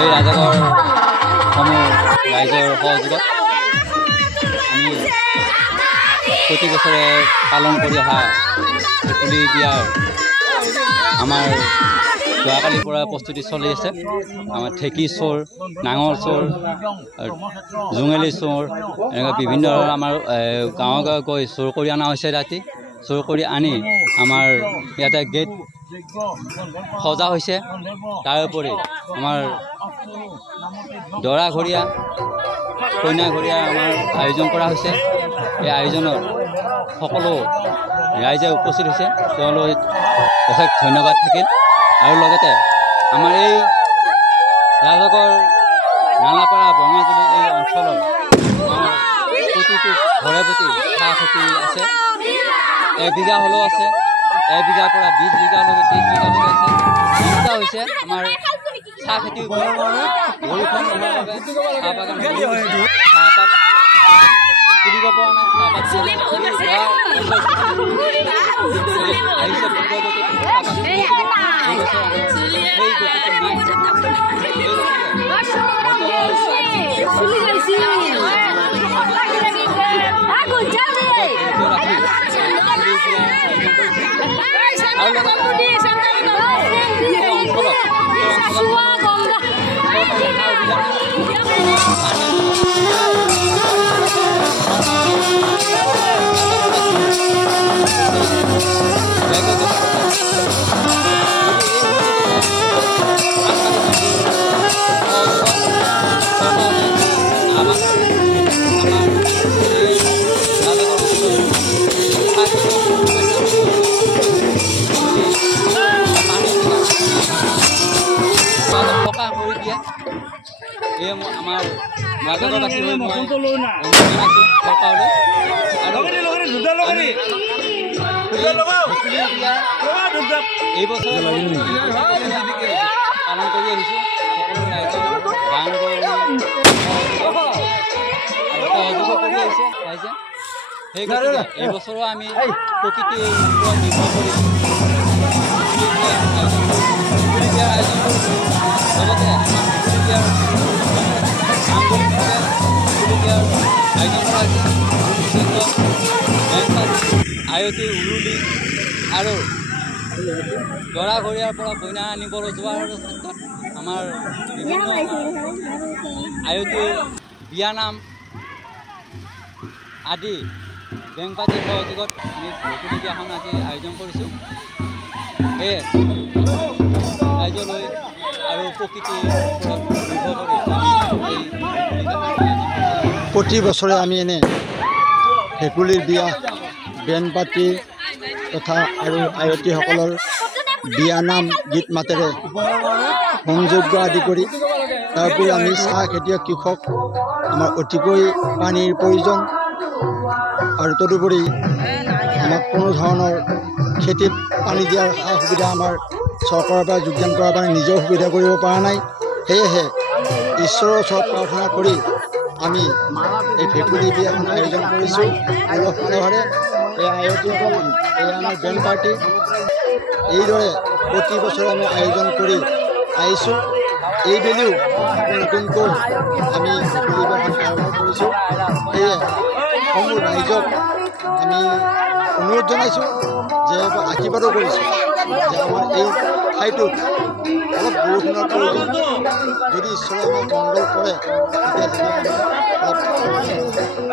এই ৰাজগড় সমূহ ৰাইজৰ সহযোগত আমি প্ৰতি বছৰে পালন কৰি অহা ভেকুলী বিয়াৰ আমাৰ যোৱাকালিৰ পৰা প্ৰস্তুতি চলি আছে। আমাৰ ঢেঁকী চোৰ, নাঙল চোৰ, জোঙেলী চোৰ, এনেকুৱা বিভিন্ন আমাৰ গাঁৱে গাঁৱে গৈ চোৰ কৰি অনা হৈছে। ৰাতি চোৰ কৰি আনি আমাৰ ইয়াতে গেট সজা হৈছে। তাৰোপৰি আমাৰ দৰা ঘৰীয়া, কইনা ঘৰীয়া আমাৰ আয়োজন কৰা হৈছে। এই আয়োজনত সকলো ৰাইজে উপস্থিত হৈছে, তেওঁলোক অশেষ ধন্যবাদ থাকিল। আৰু লগতে আমাৰ এই ৰাজগড় নালাপাৰা বঙাজুলি এই অঞ্চলৰ প্ৰতিটো ঘৰে প্ৰতি চাহ খেতি আছে। 1 বিঘা হ'লেও আছে, 1 বিঘাৰ পৰা 20 বিঘালৈকে 30 বিঘালৈকে আছে। চিন্তা হৈছে আমাৰ চাহ খেতি বৰষুণ নোহোৱাৰ বাবে চাহ বাগান চাহপাত তুলিব পৰা নাই। চাহপাত আহিছে আমাৰ ৰাজগড়বাসী হৈ মই চৰকাৰলৈ এই বছৰ পালন কৰি আহিছোঁ। সকলো ৰাইজৰ গান সহযোগ কৰি আহিছে ৰাইজে। সেইকাৰণে এই বছৰো আমি প্ৰকৃতিৰ ওপৰত নিৰ্ভৰ কৰিছোঁ। আয়োজন কৰিছোঁ। লগতে আয়োজন কৰা হৈছে আয়তী উৰুলি আৰু দৰা ঘৰীয়াৰ পৰা কইনা আনিবলৈ যোৱাৰ ক্ষেত্ৰত আমাৰ বিভিন্ন আয়তীৰ বিয়ানাম আদি বেংক পাতিৰ সহযোগত আমি ভেকুলী বিয়াখন আজি আয়োজন কৰিছোঁ। সেয়ে ৰাইজলৈ আৰু প্ৰকৃতিৰ ওপৰত নিৰ্ভৰ কৰি প্ৰতি বছৰে আমি এনে ভেকুলীৰ বিয়া বেন পাতি তথা আৰু আয়তীসকলৰ বিয়ানাম গীত মাতেৰে হোমযজ্ঞ আদি কৰি তাৰোপৰি আমি চাহ খেতিয়ক কৃষক আমাৰ অতিকৈ পানীৰ প্ৰয়োজন। আৰু তদুপৰি আমাক কোনো ধৰণৰ খেতিত পানী দিয়াৰ সা সুবিধা আমাৰ চৰকাৰৰ পৰা যোগদান কৰাৰ কাৰণে নিজেও সুবিধা কৰিব পৰা নাই। সেয়েহে ঈশ্বৰৰ ওচৰত প্ৰাৰ্থনা কৰি আমি এই ভেকুলী বিয়াখন আয়োজন কৰিছোঁ। উলহ মালহেৰে এই আয়তীসকল, এই আমাৰ বেণ্ড পাৰ্টি এইদৰে প্ৰতি বছৰে আমি আয়োজন কৰি আহিছোঁ। এইবেলিও নতুনকৈ আমি ভেকুলী বিয়াখন আৰম্ভ কৰিছোঁ। সেয়ে সমূহ ৰাইজক আমি অনুৰোধ জনাইছোঁ যে আশীৰ্বাদো কৰিছোঁ যে আমাৰ এই ঠাইটোত অলপ বৰষুণৰ প্ৰয়োজন। যদি ঈশ্বৰে আমাক মংগল কৰে তেতিয়া অলপ